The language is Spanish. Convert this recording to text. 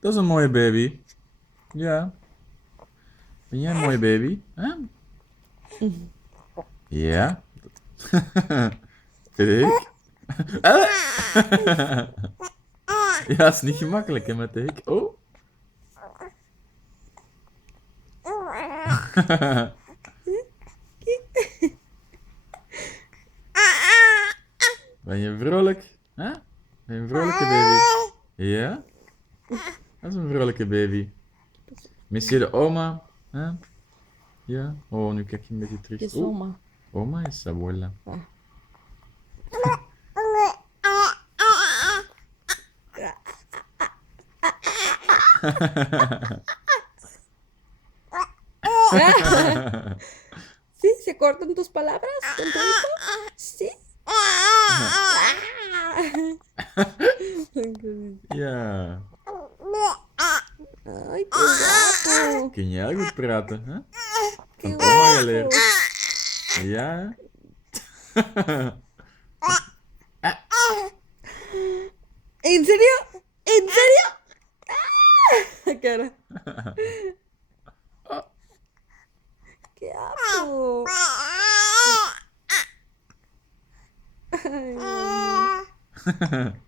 Dat is een mooie baby. Ja. Ben jij een mooie baby? Huh? Ja. Vind ik? Ja, is niet gemakkelijk hè, met de hik. Oh. Ben je vrolijk? Huh? Ben je een vrolijke baby? Ja? Dat is een vrolijke baby. Mis je de oma? Huh? Ja? Oh, nu kijk je een beetje terug. Je is Oeh, oma. oma is abuela. Ah. ¿Sí? ¿Se cortan tus palabras con tu hijo? ¿Sí? Ja. Ay, qué guapo. Kun jij goed praten, hè? Qué Van oma guapo. geleerd. Ja? ¿En serio? ¿En serio? ¡Ah! Cara. ¡Qué asco! Ay, mami.